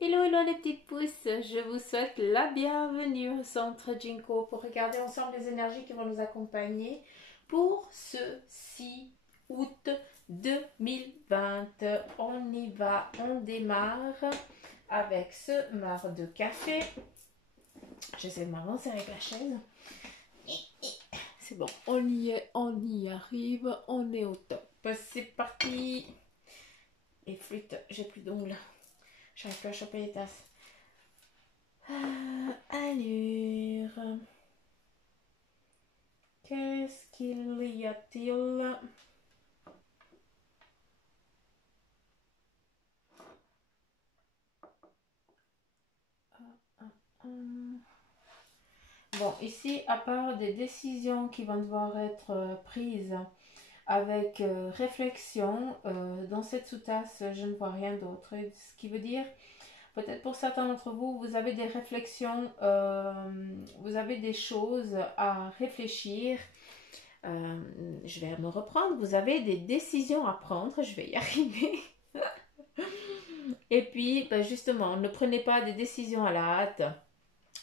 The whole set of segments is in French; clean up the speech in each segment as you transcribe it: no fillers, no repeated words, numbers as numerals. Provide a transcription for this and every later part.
Hello, hello les petites pousses, je vous souhaite la bienvenue au centre Jinko pour regarder ensemble les énergies qui vont nous accompagner pour ce 6 août 2020. On y va, on démarre avec ce marc de café. J'essaie de m'avancer avec la chaise. C'est bon, on y est, on y arrive, on est au top. C'est parti. Et flûte, j'ai plus d'ongles. J'arrive plus à choper les tasses. Allure. Qu'est-ce qu'il y a-t-il? Bon, ici, à part des décisions qui vont devoir être prises avec réflexion, dans cette sous-tasse, je ne vois rien d'autre. Ce qui veut dire, peut-être pour certains d'entre vous, vous avez des réflexions, vous avez des choses à réfléchir. Je vais me reprendre. Vous avez des décisions à prendre. Je vais y arriver. Et puis, ben justement, ne prenez pas des décisions à la hâte.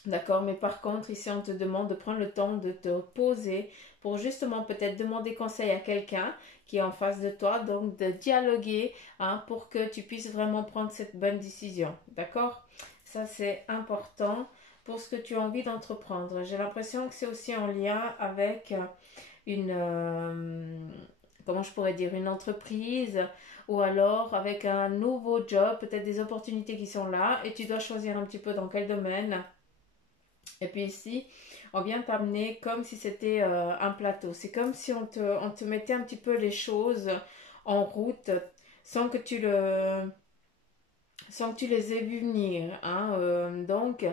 D'accord, mais par contre, ici, on te demande de prendre le temps de te poser pour justement peut-être demander conseil à quelqu'un qui est en face de toi, donc de dialoguer hein, pour que tu puisses vraiment prendre cette bonne décision. D'accord? Ça, c'est important pour ce que tu as envie d'entreprendre. J'ai l'impression que c'est aussi en lien avec une, comment je pourrais dire, une entreprise ou alors avec un nouveau job, peut-être des opportunités qui sont là et tu dois choisir un petit peu dans quel domaine. Et puis ici, on vient t'amener comme si c'était un plateau. C'est comme si on te mettait un petit peu les choses en route sans que sans que tu les aies vues venir. Hein. Donc,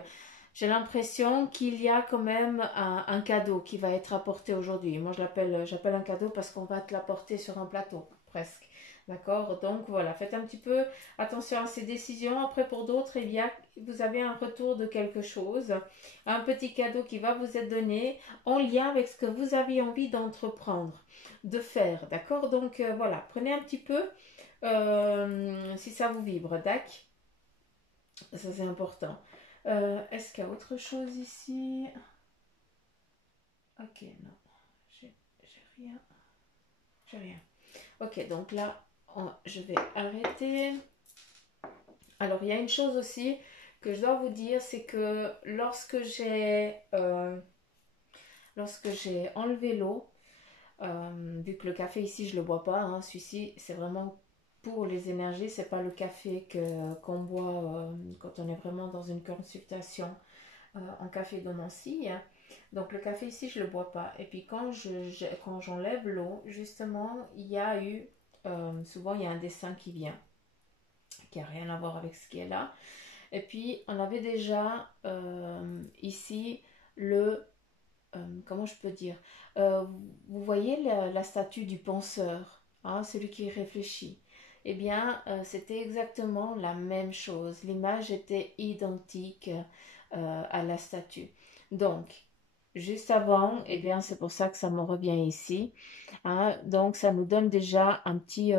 j'ai l'impression qu'il y a quand même un cadeau qui va être apporté aujourd'hui. Moi, j'appelle un cadeau parce qu'on va te l'apporter sur un plateau, presque. D'accord? Donc voilà, faites un petit peu attention à ces décisions. Après, pour d'autres, eh bien, vous avez un retour de quelque chose, un petit cadeau qui va vous être donné en lien avec ce que vous avez envie d'entreprendre, de faire. D'accord? Donc voilà, prenez un petit peu si ça vous vibre. D'accord? Ça, c'est important. Est-ce qu'il y a autre chose ici? Ok, non. J'ai rien. J'ai rien. Ok, donc là, je vais arrêter. Alors, il y a une chose aussi que je dois vous dire, c'est que lorsque j'ai enlevé l'eau, vu que le café ici, je ne le bois pas, hein, celui-ci, c'est vraiment pour les énergies, c'est pas le café qu'on boit quand on est vraiment dans une consultation en café de Nancy. Donc le café ici, je ne le bois pas. Et puis quand j'enlève l'eau, justement, il y a eu, souvent il y a un dessin qui vient, qui n'a rien à voir avec ce qui est là. Et puis on avait déjà ici le, comment je peux dire, Euh, vous voyez la statue du penseur, hein, celui qui réfléchit. Eh bien, c'était exactement la même chose. L'image était identique à la statue. Donc, juste avant, eh bien, c'est pour ça que ça me revient ici. Hein. Donc, ça nous donne déjà un petit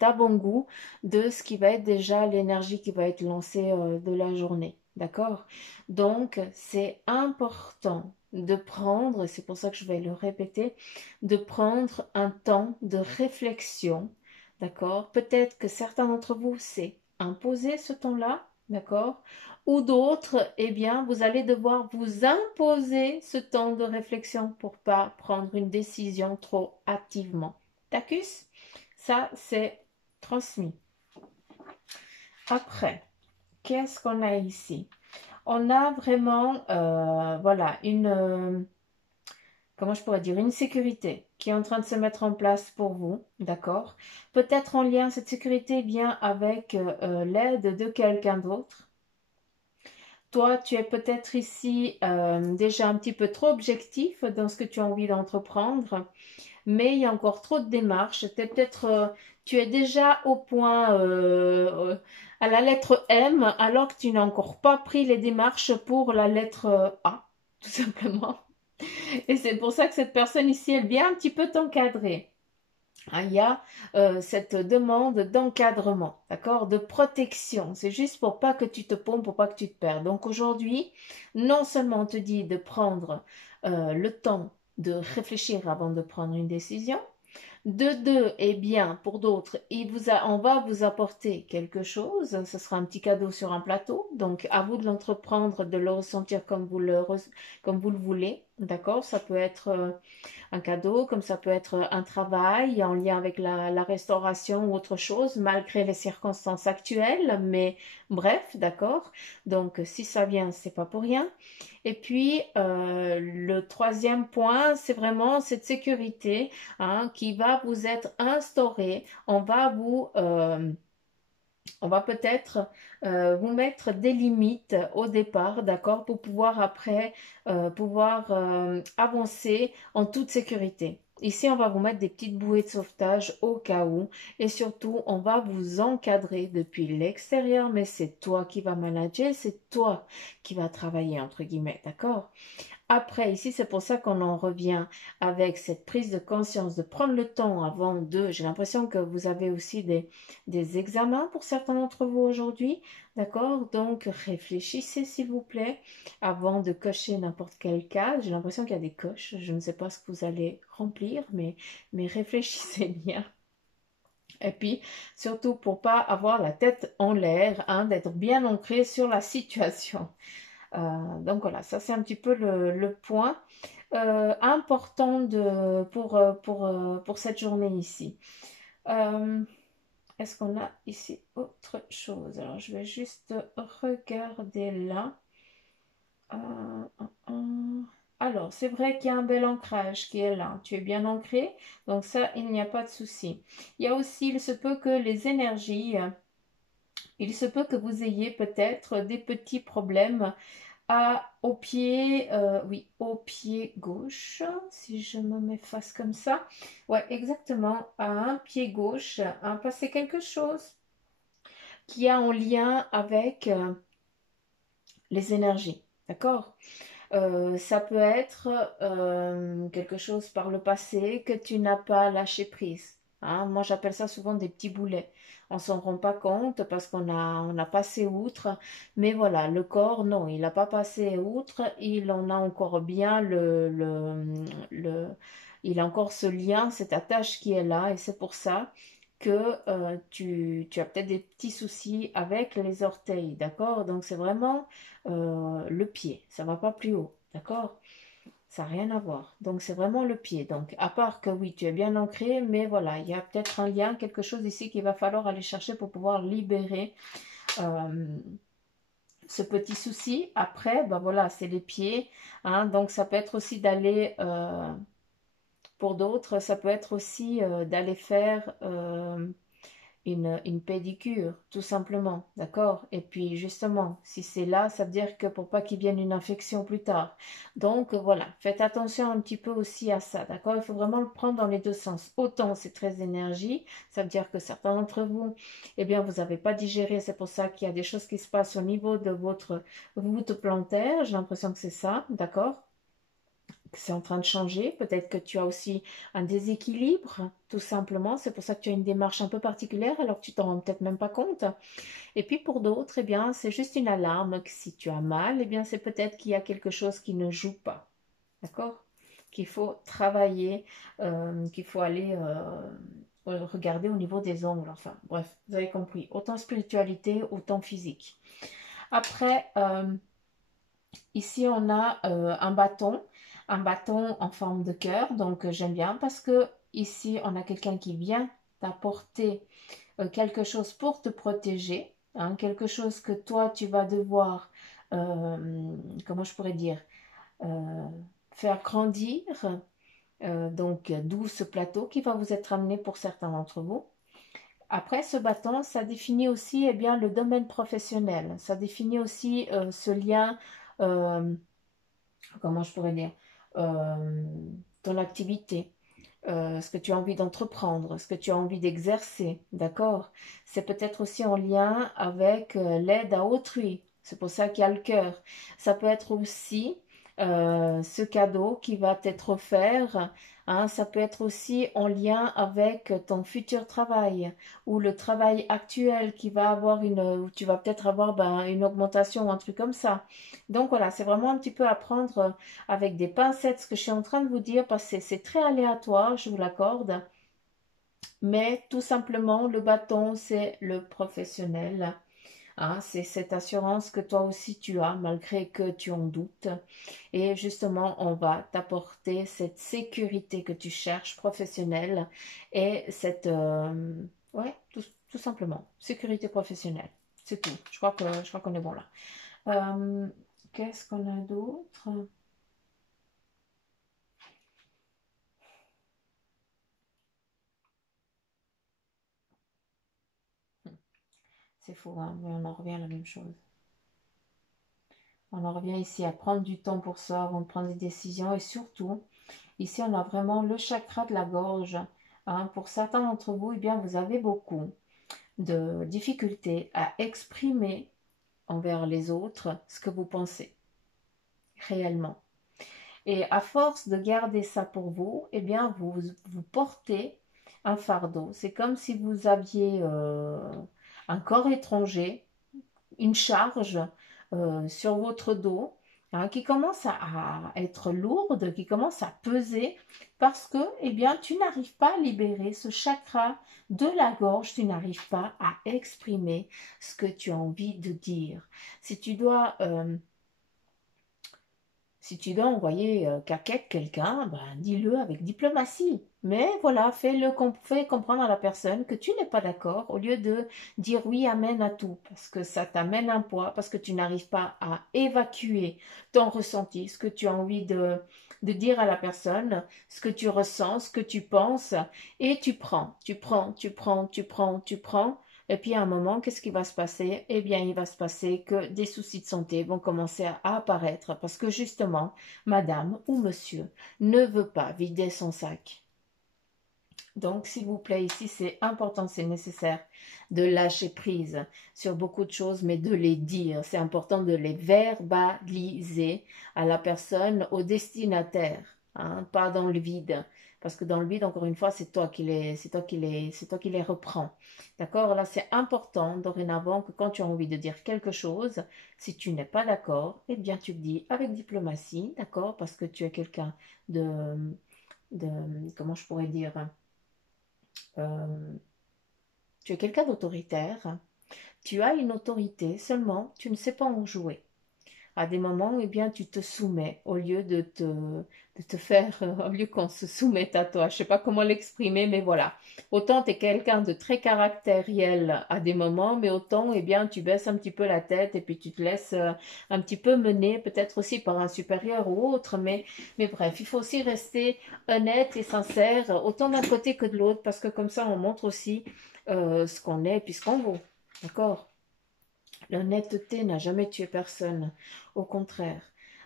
avant-goût de ce qui va être déjà l'énergie qui va être lancée de la journée. D'accord? Donc, c'est important de prendre, et c'est pour ça que je vais le répéter, de prendre un temps de réflexion. D'accord? Peut-être que certains d'entre vous, c'est imposer ce temps-là. D'accord? Ou d'autres, eh bien, vous allez devoir vous imposer ce temps de réflexion pour pas prendre une décision trop hâtivement. D'accord? Ça, c'est transmis. Après, qu'est-ce qu'on a ici? On a vraiment, voilà, comment je pourrais dire, une sécurité qui est en train de se mettre en place pour vous, d'accord? Peut-être en lien, cette sécurité vient avec l'aide de quelqu'un d'autre. Toi, tu es peut-être ici déjà un petit peu trop objectif dans ce que tu as envie d'entreprendre, mais il y a encore trop de démarches. Tu es déjà au point, à la lettre M, alors que tu n'as encore pas pris les démarches pour la lettre A, tout simplement. Et c'est pour ça que cette personne ici, elle vient un petit peu t'encadrer. hein, il y a cette demande d'encadrement, d'accord, de protection. C'est juste pour pas que tu te pompes, pour pas que tu te perds. Donc aujourd'hui, non seulement on te dit de prendre le temps de réfléchir avant de prendre une décision, de deux, eh bien, pour d'autres, on va vous apporter quelque chose. Ce sera un petit cadeau sur un plateau. Donc, à vous de l'entreprendre, de le ressentir comme vous le voulez. D'accord? Ça peut être un cadeau, comme ça peut être un travail en lien avec la restauration ou autre chose, malgré les circonstances actuelles. Mais bref, d'accord? Donc, si ça vient, c'est pas pour rien. Et puis, le troisième point, c'est vraiment cette sécurité, hein, qui va vous être instaurée. On va peut-être vous mettre des limites au départ, d'accord, pour pouvoir après avancer en toute sécurité. Ici, on va vous mettre des petites bouées de sauvetage au cas où, et surtout, on va vous encadrer depuis l'extérieur, mais c'est toi qui vas manager, c'est toi qui vas travailler, entre guillemets, d'accord? Après, ici, c'est pour ça qu'on en revient avec cette prise de conscience, de prendre le temps avant de... J'ai l'impression que vous avez aussi des examens pour certains d'entre vous aujourd'hui, d'accord? Donc, réfléchissez, s'il vous plaît, avant de cocher n'importe quelle case. J'ai l'impression qu'il y a des coches. Je ne sais pas ce que vous allez remplir, mais réfléchissez bien. Et puis, surtout pour pas avoir la tête en l'air, hein, d'être bien ancré sur la situation. Donc voilà, ça c'est un petit peu le point important pour cette journée ici. Est-ce qu'on a ici autre chose? Alors je vais juste regarder là. Alors, c'est vrai qu'il y a un bel ancrage qui est là. Tu es bien ancré, donc ça, il n'y a pas de souci. Il y a aussi, il se peut que les énergies, il se peut que vous ayez peut-être des petits problèmes au pied, oui, au pied gauche, si je me mets face comme ça. Ouais, exactement, à un pied gauche, hein, parce que c'est quelque chose qui a en lien avec les énergies, d'accord? Ça peut être quelque chose par le passé que tu n'as pas lâché prise. Hein. Moi, j'appelle ça souvent des petits boulets. On s'en rend pas compte parce on a passé outre. Mais voilà, le corps, non, il n'a pas passé outre. Il en a encore bien il a encore ce lien, cette attache qui est là. Et c'est pour ça que tu as peut-être des petits soucis avec les orteils, d'accord? Donc c'est vraiment le pied, ça va pas plus haut, d'accord? Ça n'a rien à voir. Donc c'est vraiment le pied. Donc à part que oui, tu es bien ancré, mais voilà, il y a peut-être un lien, quelque chose ici qu'il va falloir aller chercher pour pouvoir libérer euh, ce petit souci. Après, ben voilà, c'est les pieds, hein, donc ça peut être aussi d'aller pour d'autres, ça peut être aussi d'aller faire une pédicure, tout simplement, d'accord? Et puis justement, si c'est là, ça veut dire que pour pas qu'il vienne une infection plus tard. Donc voilà, faites attention un petit peu aussi à ça, d'accord? Il faut vraiment le prendre dans les deux sens. Autant c'est très énergie, ça veut dire que certains d'entre vous, eh bien, vous n'avez pas digéré, c'est pour ça qu'il y a des choses qui se passent au niveau de votre voûte plantaire, j'ai l'impression que c'est ça, d'accord? C'est en train de changer. Peut-être que tu as aussi un déséquilibre, tout simplement. C'est pour ça que tu as une démarche un peu particulière, alors que tu t'en rends peut-être même pas compte. Et puis pour d'autres, eh bien, c'est juste une alarme que si tu as mal, eh bien, c'est peut-être qu'il y a quelque chose qui ne joue pas. D'accord? Qu'il faut travailler, qu'il faut aller regarder au niveau des ongles. Enfin, bref, vous avez compris. Autant spiritualité, autant physique. Après, ici, on a un bâton en forme de cœur. Donc, j'aime bien parce que ici, on a quelqu'un qui vient t'apporter quelque chose pour te protéger, hein, quelque chose que toi, tu vas devoir, comment je pourrais dire, euh, faire grandir. Donc, d'où ce plateau qui va vous être amené pour certains d'entre vous. Après, ce bâton, ça définit aussi eh bien, le domaine professionnel. Ça définit aussi ce lien comment je pourrais dire, euh, ton activité, ce que tu as envie d'entreprendre, ce que tu as envie d'exercer, d'accord? C'est peut-être aussi en lien avec l'aide à autrui. C'est pour ça qu'il y a le cœur. Ça peut être aussi ce cadeau qui va t'être offert. Hein, ça peut être aussi en lien avec ton futur travail ou le travail actuel qui va avoir où tu vas peut-être avoir une augmentation ou un truc comme ça. Donc voilà, c'est vraiment un petit peu à prendre avec des pincettes ce que je suis en train de vous dire parce que c'est très aléatoire, je vous l'accorde. Mais tout simplement, le bâton, c'est le professionnel. Hein, c'est cette assurance que toi aussi tu as, malgré que tu en doutes. Et justement, on va t'apporter cette sécurité que tu cherches, professionnelle, et ouais, tout simplement, sécurité professionnelle. C'est tout. Je crois qu'on est bon là. Qu'est-ce qu'on a d'autre? C'est fou, hein, mais on en revient à la même chose. On en revient ici à prendre du temps pour soi avant de prendre des décisions et surtout, ici on a vraiment le chakra de la gorge. Hein. Pour certains d'entre vous, eh bien, vous avez beaucoup de difficultés à exprimer envers les autres ce que vous pensez réellement. Et à force de garder ça pour vous, eh bien, vous portez un fardeau. C'est comme si vous aviez un corps étranger, une charge sur votre dos, hein, qui commence à être lourde, qui commence à peser, parce que, eh bien, tu n'arrives pas à libérer ce chakra de la gorge, tu n'arrives pas à exprimer ce que tu as envie de dire. Si tu dois envoyer caquette quelqu'un, ben, dis-le avec diplomatie. Mais voilà, fais comprendre à la personne que tu n'es pas d'accord au lieu de dire oui, amen à tout, parce que ça t'amène un poids, parce que tu n'arrives pas à évacuer ton ressenti, ce que tu as envie de dire à la personne, ce que tu ressens, ce que tu penses, et tu prends. Et puis à un moment, qu'est-ce qui va se passer? Eh bien, il va se passer que des soucis de santé vont commencer à apparaître parce que justement, madame ou monsieur ne veut pas vider son sac. Donc, s'il vous plaît, ici, c'est important, c'est nécessaire de lâcher prise sur beaucoup de choses, mais de les dire. C'est important de les verbaliser à la personne, au destinataire, hein, pas dans le vide. Parce que dans le vide, encore une fois, c'est toi qui les reprends. D'accord? Là, c'est important, dorénavant, que quand tu as envie de dire quelque chose, si tu n'es pas d'accord, eh bien, tu le dis avec diplomatie, d'accord? Parce que tu es quelqu'un de, comment je pourrais dire, euh, tu es quelqu'un d'autoritaire, tu as une autorité, seulement tu ne sais pas en jouer. À des moments, eh bien, tu te soumets au lieu de te faire, au lieu qu'on se soumette à toi. Je ne sais pas comment l'exprimer, mais voilà. Autant tu es quelqu'un de très caractériel à des moments, mais autant, eh bien, tu baisses un petit peu la tête et puis tu te laisses un petit peu mener, peut-être aussi par un supérieur ou autre, mais bref, il faut aussi rester honnête et sincère, autant d'un côté que de l'autre, parce que comme ça, on montre aussi ce qu'on est et puis ce qu'on vaut. D'accord? L'honnêteté n'a jamais tué personne, au contraire.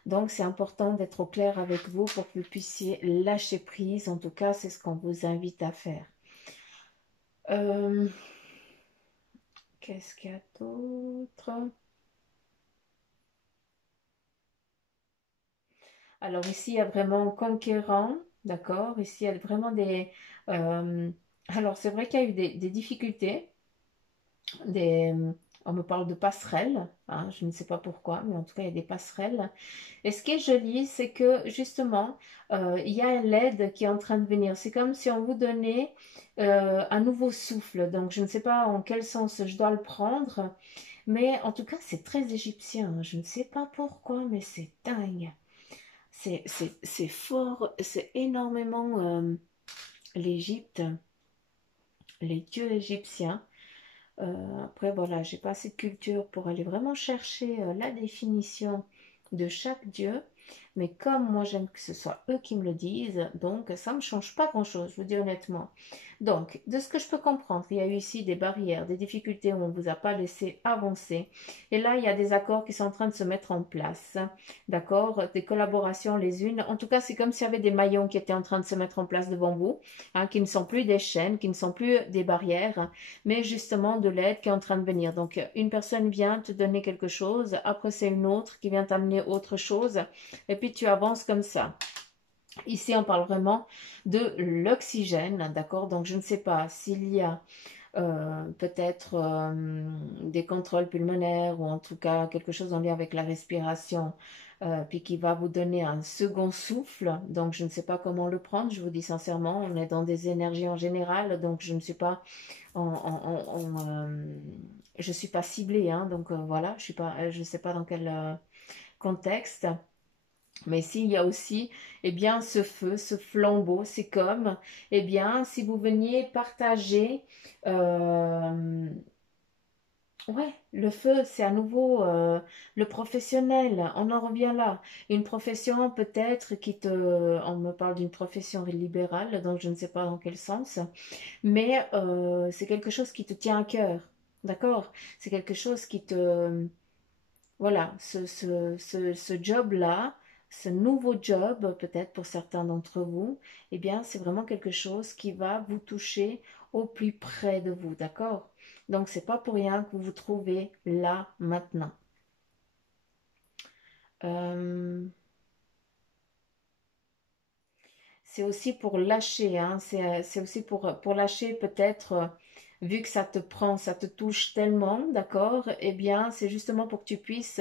Donc c'est important d'être au clair avec vous pour que vous puissiez lâcher prise. En tout cas, c'est ce qu'on vous invite à faire. Euh, Qu'est-ce qu'il y a d'autre? Alors ici, il y a vraiment conquérant, d'accord? Ici, il y a vraiment des... euh, alors c'est vrai qu'il y a eu des difficultés, des... On me parle de passerelles, hein, je ne sais pas pourquoi, mais en tout cas, il y a des passerelles. Et ce qui est joli, c'est que justement, il y a l'aide qui est en train de venir. C'est comme si on vous donnait un nouveau souffle. Donc, je ne sais pas en quel sens je dois le prendre, mais en tout cas, c'est très égyptien. Je ne sais pas pourquoi, mais c'est dingue. C'est fort, c'est énormément l'Égypte, les dieux égyptiens. Après, voilà, j'ai pas assez de culture pour aller vraiment chercher la définition de chaque dieu. Mais comme moi j'aime que ce soit eux qui me le disent, donc ça ne me change pas grand-chose, je vous dis honnêtement. Donc, de ce que je peux comprendre, il y a eu ici des barrières, des difficultés où on ne vous a pas laissé avancer. Et là, il y a des accords qui sont en train de se mettre en place. D'accord? Des collaborations les unes. En tout cas, c'est comme s'il y avait des maillons qui étaient en train de se mettre en place devant vous, hein, qui ne sont plus des chaînes, qui ne sont plus des barrières, mais justement de l'aide qui est en train de venir. Donc, une personne vient te donner quelque chose, après c'est une autre qui vient t'amener autre chose. Et puis tu avances comme ça. Ici, on parle vraiment de l'oxygène, d'accord? Donc, je ne sais pas s'il y a peut-être des contrôles pulmonaires ou en tout cas quelque chose en lien avec la respiration, puis qui va vous donner un second souffle. Donc, je ne sais pas comment le prendre, je vous dis sincèrement, on est dans des énergies en général, donc je ne suis pas je suis pas ciblée, hein, donc voilà, je sais pas dans quel contexte. Mais s'il y a aussi, eh bien, ce feu, ce flambeau, c'est comme, eh bien, si vous veniez partager, euh, ouais, le feu, c'est à nouveau le professionnel, on en revient là. Une profession peut-être on me parle d'une profession libérale, donc je ne sais pas dans quel sens, mais c'est quelque chose qui te tient à cœur, d'accord? C'est quelque chose qui te, voilà, ce job-là, ce nouveau job, peut-être pour certains d'entre vous, eh bien, c'est vraiment quelque chose qui va vous toucher au plus près de vous, d'accord? Donc, c'est pas pour rien que vous vous trouvez là, maintenant. Euh, c'est aussi pour lâcher, hein, c'est aussi pour lâcher peut-être, vu que ça te prend, ça te touche tellement, d'accord? Eh bien, c'est justement pour que tu puisses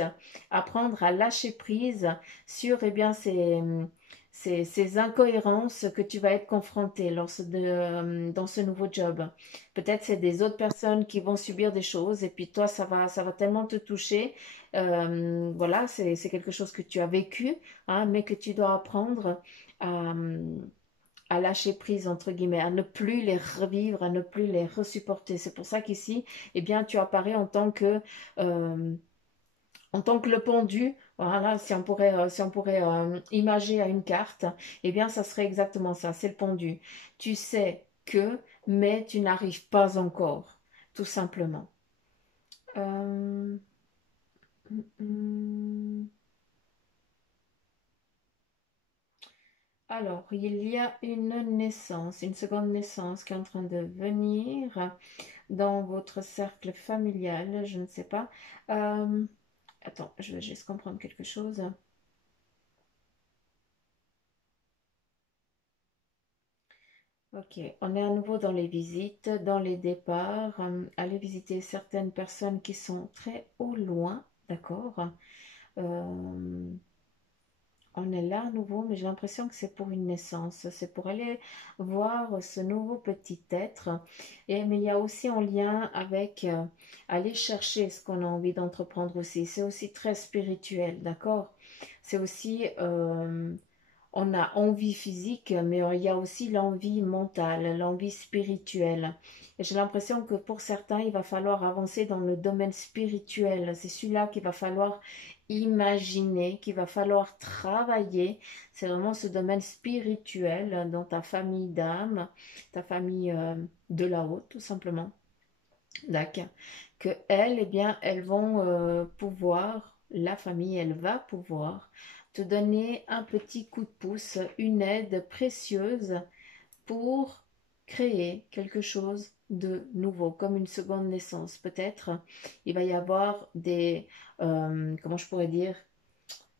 apprendre à lâcher prise sur, eh bien, ces incohérences que tu vas être confronté dans ce nouveau job. Peut-être c'est des autres personnes qui vont subir des choses et puis toi, ça va tellement te toucher. Voilà, c'est quelque chose que tu as vécu, hein, mais que tu dois apprendre à, à lâcher prise, entre guillemets, à ne plus les revivre, à ne plus les resupporter. C'est pour ça qu'ici, eh bien, tu apparais euh, en tant que le pendu. Voilà, si on pourrait imager à une carte, eh bien, ça serait exactement ça, c'est le pendu. Tu sais que, mais tu n'arrives pas encore, tout simplement. Euh, hum, hum. Alors, il y a une naissance, une seconde naissance qui est en train de venir dans votre cercle familial, je ne sais pas. Euh, attends, je vais juste comprendre quelque chose. Ok, on est à nouveau dans les visites, dans les départs. Aller visiter certaines personnes qui sont très au loin, d'accord? Euh, On est là à nouveau, mais j'ai l'impression que c'est pour une naissance. C'est pour aller voir ce nouveau petit être. Mais il y a aussi en lien avec aller chercher ce qu'on a envie d'entreprendre aussi. C'est aussi très spirituel, d'accord? C'est aussi, on a envie physique, mais il y a aussi l'envie mentale, l'envie spirituelle. Et j'ai l'impression que pour certains, il va falloir avancer dans le domaine spirituel. C'est celui-là qu'il va falloir imaginer, qu'il va falloir travailler. C'est vraiment ce domaine spirituel dans ta famille d'âme, ta famille de là-haut, tout simplement. D'accord. Que elles, eh bien, elles vont pouvoir, la famille, elle va pouvoir te donner un petit coup de pouce, une aide précieuse pour créer quelque chose de nouveau, comme une seconde naissance. Peut-être il va y avoir comment je pourrais dire,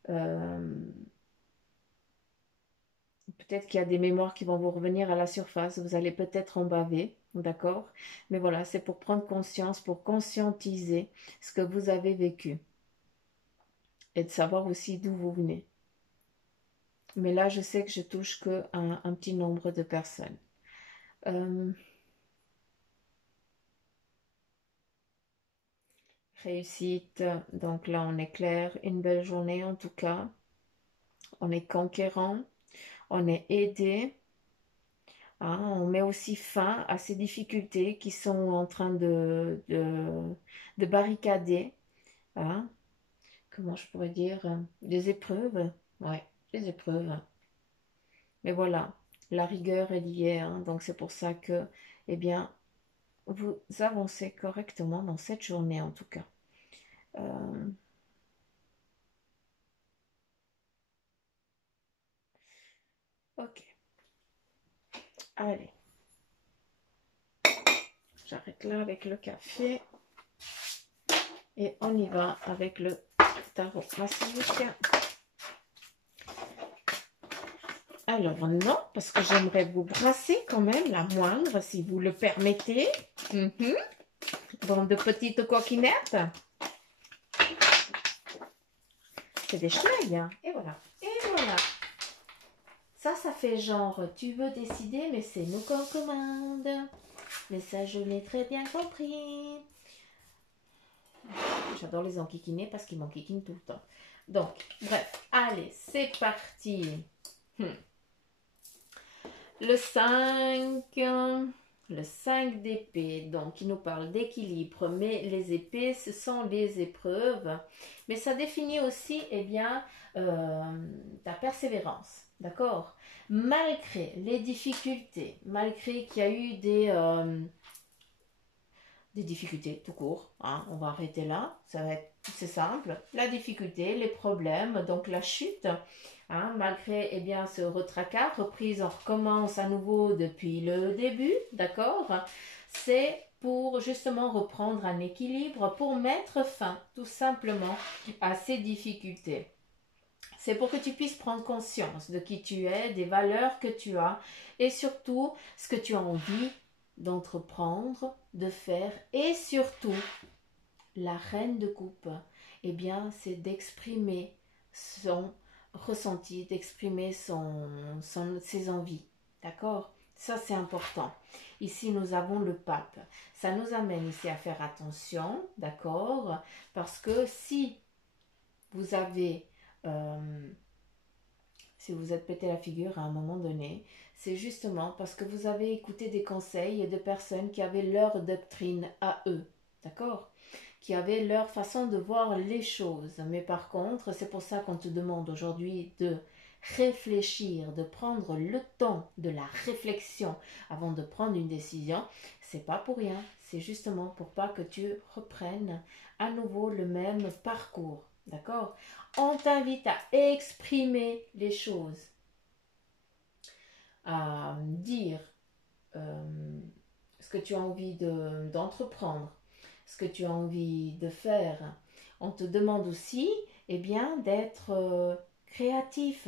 euh, peut-être qu'il y a des mémoires qui vont vous revenir à la surface, vous allez peut-être en baver, d'accord? Mais voilà, c'est pour prendre conscience, pour conscientiser ce que vous avez vécu et de savoir aussi d'où vous venez. Mais là, je sais que je touche que un petit nombre de personnes. Euh, Réussite, donc là, on est clair, une belle journée en tout cas. On est conquérant, on est aidé. Hein, on met aussi fin à ces difficultés qui sont en train de barricader. Hein, comment je pourrais dire, des épreuves. Ouais, des épreuves. Mais voilà, la rigueur est liée, hein, donc c'est pour ça que, eh bien, vous avancez correctement dans cette journée en tout cas. Euh, ok, allez, j'arrête là avec le café et on y va avec le tarot classique. Alors non, parce que j'aimerais vous brasser quand même, la moindre, si vous le permettez. Mhm. Bande de petites coquinettes. C'est des chenilles, hein. Et voilà. Et voilà. Ça fait genre, tu veux décider, mais c'est nous qu'on commande. Mais ça, je l'ai très bien compris. J'adore les enquiquiner parce qu'ils m'enquiquinent tout le temps. Donc, bref, allez, c'est parti. Le 5, le 5 d'épée, donc il nous parle d'équilibre, mais les épées, ce sont les épreuves. Mais ça définit aussi, eh bien, ta persévérance, d'accord? Malgré les difficultés, malgré qu'il y a eu des difficultés tout court, hein, on va arrêter là, ça va être, c'est simple, la difficulté, les problèmes, donc la chute, hein, malgré eh bien, ce retracas, reprise, on recommence à nouveau depuis le début, d'accord? C'est pour justement reprendre un équilibre, pour mettre fin tout simplement à ces difficultés. C'est pour que tu puisses prendre conscience de qui tu es, des valeurs que tu as et surtout ce que tu as envie d'entreprendre, de faire et surtout, la reine de coupe, eh bien, c'est d'exprimer son ressenti, d'exprimer ses envies. D'accord? Ça, c'est important. Ici, nous avons le pape. Ça nous amène ici à faire attention, d'accord? Parce que si vous avez... si vous êtes pété la figure à un moment donné, c'est justement parce que vous avez écouté des conseils de personnes qui avaient leur doctrine à eux, d'accord? Qui avaient leur façon de voir les choses. Mais par contre, c'est pour ça qu'on te demande aujourd'hui de réfléchir, de prendre le temps de la réflexion avant de prendre une décision. C'est pas pour rien, c'est justement pour pas que tu reprennes à nouveau le même parcours, d'accord? On t'invite à exprimer les choses, à dire ce que tu as envie d'entreprendre, ce que tu as envie de faire. On te demande aussi, eh bien, d'être créatif,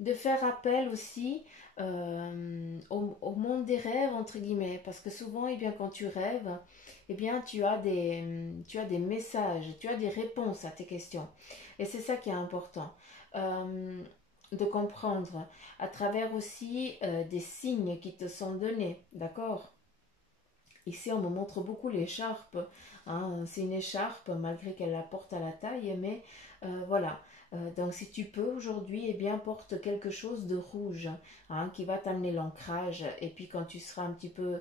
de faire appel aussi au monde des rêves, entre guillemets, parce que souvent, eh bien, quand tu rêves, eh bien, tu as des messages, tu as des réponses à tes questions. Et c'est ça qui est important. De comprendre à travers aussi des signes qui te sont donnés, d'accord? Ici, on me montre beaucoup l'écharpe. Hein. C'est une écharpe, malgré qu'elle la porte à la taille, mais voilà. Donc, si tu peux aujourd'hui, eh bien, porte quelque chose de rouge hein, qui va t'amener l'ancrage. Et puis, quand tu seras un petit peu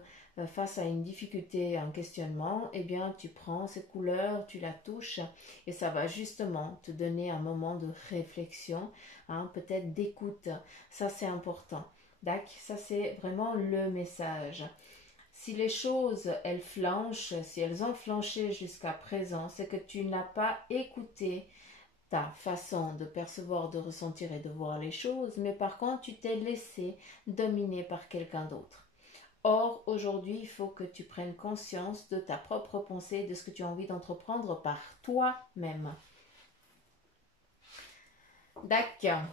face à une difficulté, un questionnement, eh bien, tu prends cette couleur, tu la touches et ça va justement te donner un moment de réflexion, hein, peut-être d'écoute. Ça, c'est important. D'accord? Ça, c'est vraiment le message. Si les choses, elles flanchent, si elles ont flanché jusqu'à présent, c'est que tu n'as pas écouté ta façon de percevoir, de ressentir et de voir les choses, mais par contre, tu t'es laissé dominer par quelqu'un d'autre. Or, aujourd'hui, il faut que tu prennes conscience de ta propre pensée, de ce que tu as envie d'entreprendre par toi-même. D'accord.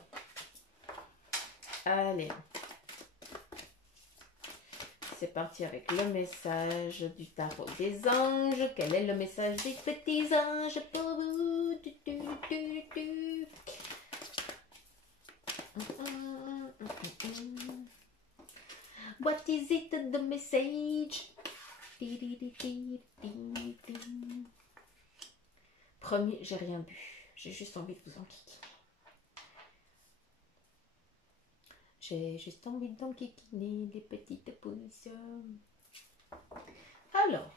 Allez. C'est parti avec le message du tarot des anges. Quel est le message des petits anges pour vous? What is it, the message? Premier, j'ai rien bu. J'ai juste envie de vous enquiquiner. J'ai juste envie d'enquiquiner les petites pousses. Alors,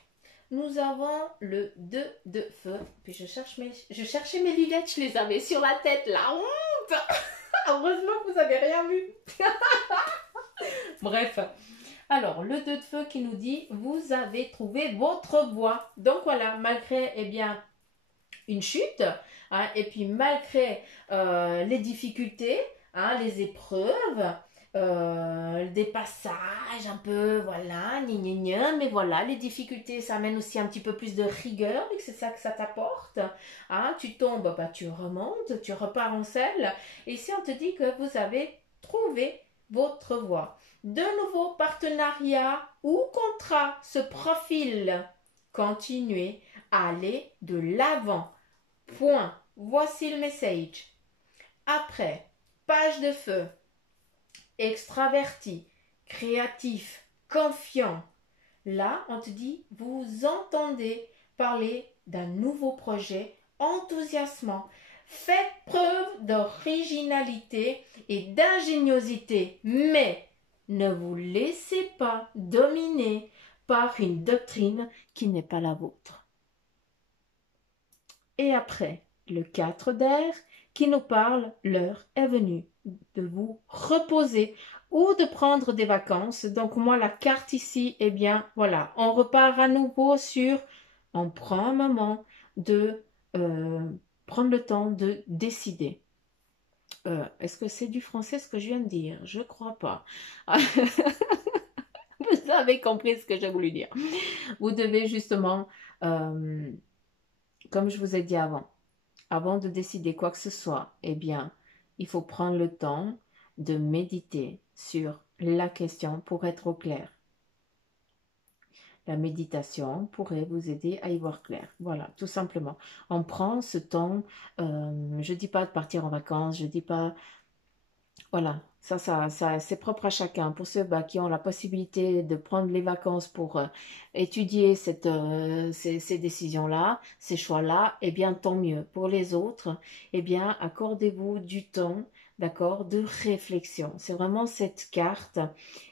nous avons le 2 de feu. Puis je cherchais mes lunettes, je les avais sur la tête. La honte. Heureusement que vous n'avez rien vu. Bref. Alors, le 2 de feu qui nous dit, vous avez trouvé votre voie. Donc voilà, malgré, eh bien, une chute, hein, et puis malgré les difficultés, hein, les épreuves, des passages un peu, voilà, mais voilà, les difficultés, ça amène aussi un petit peu plus de rigueur, et c'est ça que ça t'apporte. Hein, tu tombes, bah, tu remontes, tu repars en selle, et ici on te dit que vous avez trouvé votre voie. De nouveaux partenariats ou contrats se profilent. Continuez à aller de l'avant. Point. Voici le message. Après, page de feu. Extraverti, créatif, confiant. Là, on te dit, vous entendez parler d'un nouveau projet enthousiasmant. Faites preuve d'originalité et d'ingéniosité, mais ne vous laissez pas dominer par une doctrine qui n'est pas la vôtre. Et après, le 4 d'air qui nous parle, l'heure est venue de vous reposer ou de prendre des vacances. Donc moi, la carte ici, eh bien, voilà, on repart à nouveau sur, on prend un moment de prendre le temps de décider. Est-ce que c'est du français ce que je viens de dire? Je crois pas. Vous avez compris ce que j'ai voulu dire. Vous devez justement, comme je vous ai dit avant de décider quoi que ce soit, eh bien, il faut prendre le temps de méditer sur la question pour être au clair. La méditation pourrait vous aider à y voir clair. Voilà, tout simplement. On prend ce temps, je ne dis pas de partir en vacances, je ne dis pas... Voilà, ça c'est propre à chacun. Pour ceux qui ont la possibilité de prendre les vacances pour étudier ces décisions-là, ces choix-là, eh bien tant mieux. Pour les autres, eh bien accordez-vous du temps, d'accord, de réflexion. C'est vraiment cette carte.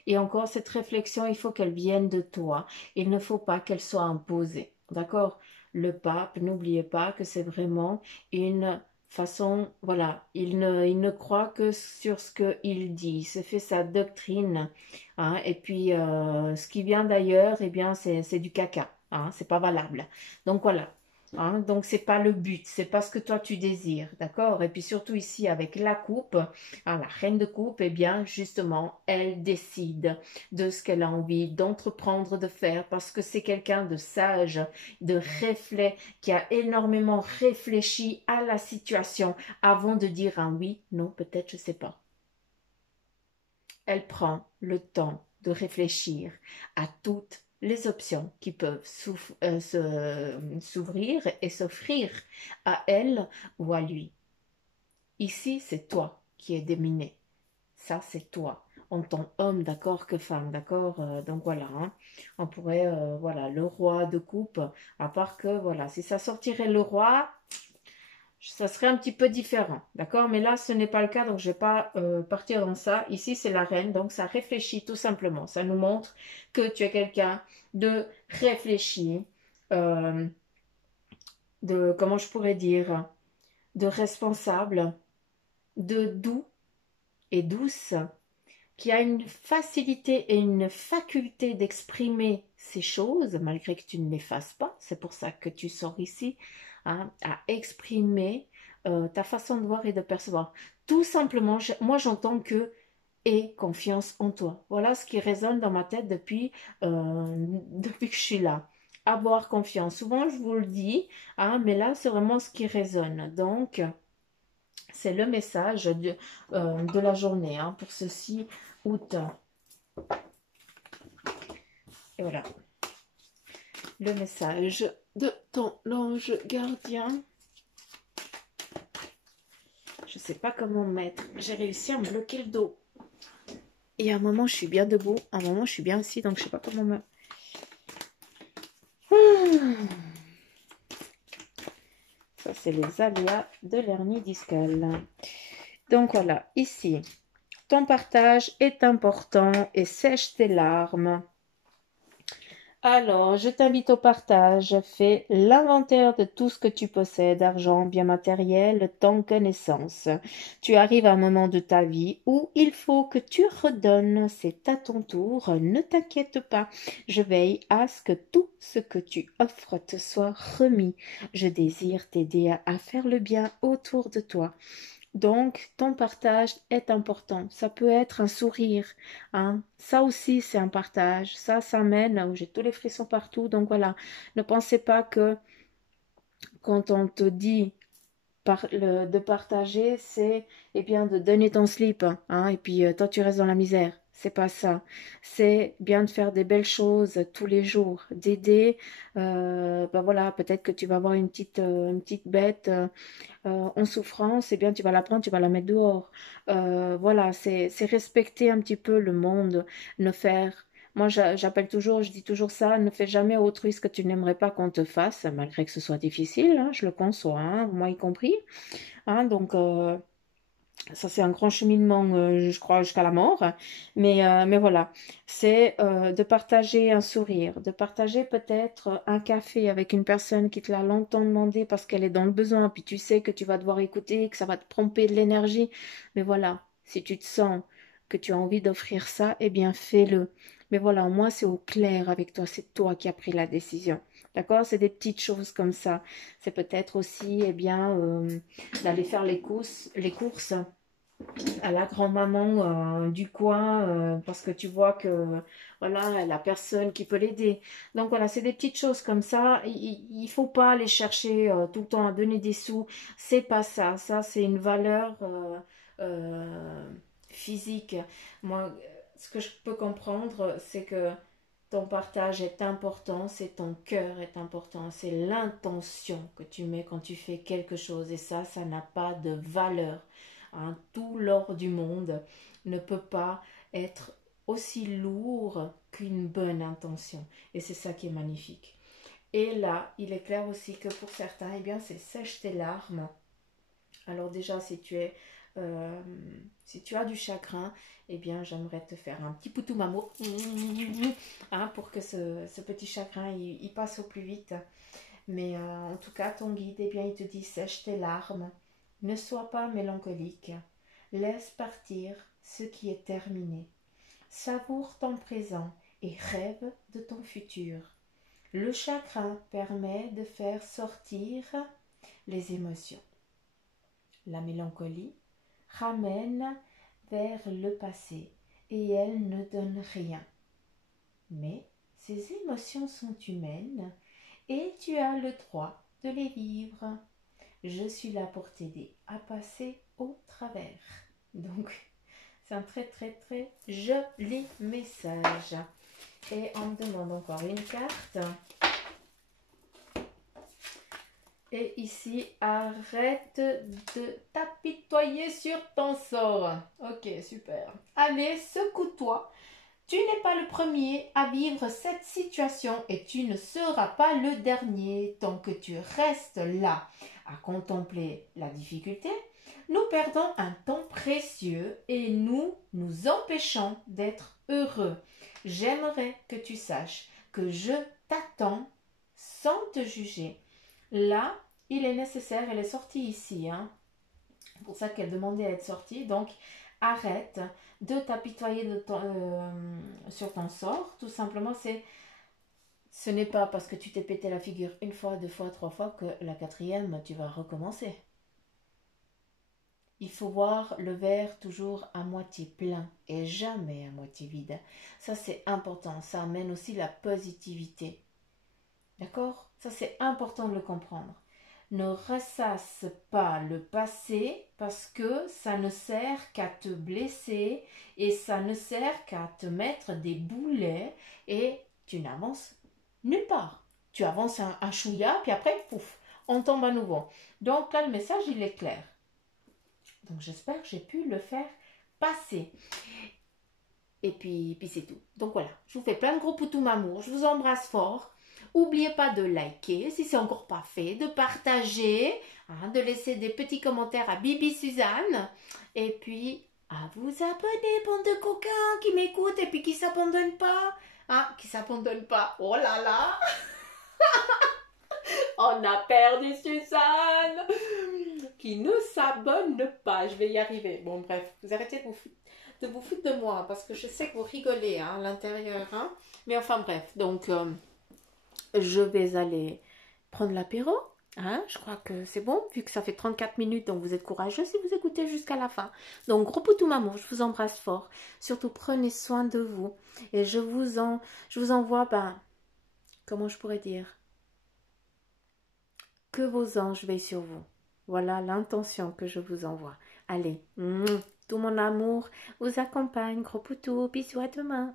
Et encore, cette réflexion, il faut qu'elle vienne de toi. Il ne faut pas qu'elle soit imposée, d'accord? Le pape, n'oubliez pas que c'est vraiment une façon, voilà, il ne croit que sur ce qu'il dit, il se fait sa doctrine, hein, et puis ce qui vient d'ailleurs, eh bien, c'est du caca, hein, c'est pas valable. Donc voilà, hein, donc c'est pas le but, c'est pas ce que toi tu désires, d'accord? Et puis surtout ici avec la coupe, hein, la reine de coupe, eh bien, justement, elle décide de ce qu'elle a envie d'entreprendre, de faire, parce que c'est quelqu'un de sage, de réfléchi, qui a énormément réfléchi à la situation avant de dire un oui, non, peut-être, je ne sais pas. Elle prend le temps de réfléchir à toutes les options qui peuvent s'ouvrir et s'offrir à elle ou à lui. Ici, c'est toi qui es déminé. Ça, c'est toi. En tant homme, d'accord, que femme, d'accord. Donc voilà, hein. On pourrait, voilà, le roi de coupe, à part que, voilà, si ça sortirait le roi, ça serait un petit peu différent, d'accord? Mais là, ce n'est pas le cas, donc je ne vais pas partir dans ça. Ici, c'est la reine, donc ça réfléchit tout simplement. Ça nous montre que tu es quelqu'un de réfléchi, euh, de, comment je pourrais dire, de responsable, de doux et douce, qui a une facilité et une faculté d'exprimer ces choses, malgré que tu ne les fasses pas. C'est pour ça que tu sors ici, hein, à exprimer ta façon de voir et de percevoir. Tout simplement, moi j'entends que aie confiance en toi. Voilà ce qui résonne dans ma tête depuis que je suis là. Avoir confiance. Souvent, je vous le dis, hein, mais là, c'est vraiment ce qui résonne. Donc, c'est le message de la journée, hein, pour ceci août. Et voilà, le message de ton ange gardien. Je sais pas comment mettre. J'ai réussi à me bloquer le dos. Et à un moment, je suis bien debout. À un moment, je suis bien assis. Donc, je sais pas comment me... Ça, c'est les aléas de l'hernie discale. Donc, voilà. Ici, ton partage est important et sèche tes larmes. Alors, je t'invite au partage. Fais l'inventaire de tout ce que tu possèdes, argent, biens matériels, temps, connaissances. Tu arrives à un moment de ta vie où il faut que tu redonnes. C'est à ton tour. Ne t'inquiète pas. Je veille à ce que tout ce que tu offres te soit remis. Je désire t'aider à faire le bien autour de toi. Donc, ton partage est important. Ça peut être un sourire, hein. Ça aussi, c'est un partage. Ça mène où j'ai tous les frissons partout. Donc voilà, ne pensez pas que quand on te dit de partager, c'est eh bien de donner ton slip, hein, et puis toi tu restes dans la misère. C'est pas ça. C'est bien de faire des belles choses tous les jours, d'aider. Ben voilà, peut-être que tu vas avoir une petite bête en souffrance, eh bien tu vas la prendre, tu vas la mettre dehors. Voilà, c'est respecter un petit peu le monde, ne faire. Moi, j'appelle toujours, je dis toujours ça, ne fais jamais à autrui ce que tu n'aimerais pas qu'on te fasse, malgré que ce soit difficile, hein, je le conçois, hein, moi y compris. Hein, donc, ça, c'est un grand cheminement, je crois, jusqu'à la mort. Mais voilà, c'est de partager un sourire, de partager peut-être un café avec une personne qui te l'a longtemps demandé parce qu'elle est dans le besoin, puis tu sais que tu vas devoir écouter, que ça va te pomper de l'énergie. Mais voilà, si tu te sens que tu as envie d'offrir ça, eh bien fais-le. Mais voilà, au moins c'est au clair avec toi, c'est toi qui as pris la décision. D'accord? C'est des petites choses comme ça. C'est peut-être aussi, eh bien, d'aller faire les courses à la grand-maman du coin parce que tu vois que voilà la personne qui peut l'aider. Donc voilà, c'est des petites choses comme ça. Il faut pas aller chercher tout le temps à donner des sous. C'est pas ça. Ça c'est une valeur physique. Moi, ce que je peux comprendre, c'est que ton partage est important, c'est ton cœur est important, c'est l'intention que tu mets quand tu fais quelque chose et ça n'a pas de valeur. Hein. Tout l'or du monde ne peut pas être aussi lourd qu'une bonne intention et c'est ça qui est magnifique. Et là, il est clair aussi que pour certains, eh bien, c'est sèche tes larmes. Alors déjà, euh, si tu as du chagrin, eh bien, j'aimerais te faire un petit poutou mamour hein, pour que ce petit chagrin, il passe au plus vite. Mais en tout cas, ton guide, eh bien, il te dit, sèche tes larmes, ne sois pas mélancolique, laisse partir ce qui est terminé, savoure ton présent et rêve de ton futur. Le chagrin permet de faire sortir les émotions. La mélancolie ramène vers le passé et elle ne donne rien. Mais ces émotions sont humaines et tu as le droit de les vivre. Je suis là pour t'aider à passer au travers. Donc, c'est un très très très joli message. Et on me demande encore une carte. Et ici, arrête de t'apitoyer sur ton sort. Ok, super. Allez, secoue-toi. Tu n'es pas le premier à vivre cette situation et tu ne seras pas le dernier tant que tu restes là à contempler la difficulté. Nous perdons un temps précieux et nous empêchons d'être heureux. J'aimerais que tu saches que je t'attends sans te juger. Là, il est nécessaire, elle est sortie ici, hein. C'est pour ça qu'elle demandait à être sortie. Donc, arrête de t'apitoyer sur ton sort. Tout simplement, ce n'est pas parce que tu t'es pété la figure une fois, deux fois, trois fois que la quatrième, tu vas recommencer. Il faut voir le verre toujours à moitié plein et jamais à moitié vide. Ça, c'est important. Ça amène aussi la positivité. D'accord? Ça, c'est important de le comprendre. Ne ressasse pas le passé parce que ça ne sert qu'à te blesser et ça ne sert qu'à te mettre des boulets et tu n'avances nulle part. Tu avances un chouïa puis après, pouf, on tombe à nouveau. Donc là, le message, il est clair. Donc j'espère que j'ai pu le faire passer. Et puis c'est tout. Donc voilà, je vous fais plein de gros poutous mamour. Je vous embrasse fort. N'oubliez pas de liker si c'est encore pas fait, de partager, hein, de laisser des petits commentaires à Bibi Suzanne. Et puis à vous abonner, bande de coquins qui m'écoutent et puis qui s'abandonnent pas. Hein, qui s'abandonnent pas. Oh là là. On a perdu Suzanne qui ne s'abonne pas. Je vais y arriver. Bon bref, vous arrêtez de vous foutre de moi parce que je sais que vous rigolez hein, à l'intérieur. Hein. Mais enfin bref, donc je vais aller prendre l'apéro. Hein, je crois que c'est bon, vu que ça fait 34 minutes, donc vous êtes courageux si vous écoutez jusqu'à la fin. Donc gros poutou maman, je vous embrasse fort. Surtout prenez soin de vous. Et je vous envoie, comment je pourrais dire, que vos anges veillent sur vous. Voilà l'intention que je vous envoie. Allez, tout mon amour vous accompagne. Gros poutou, bisous à demain.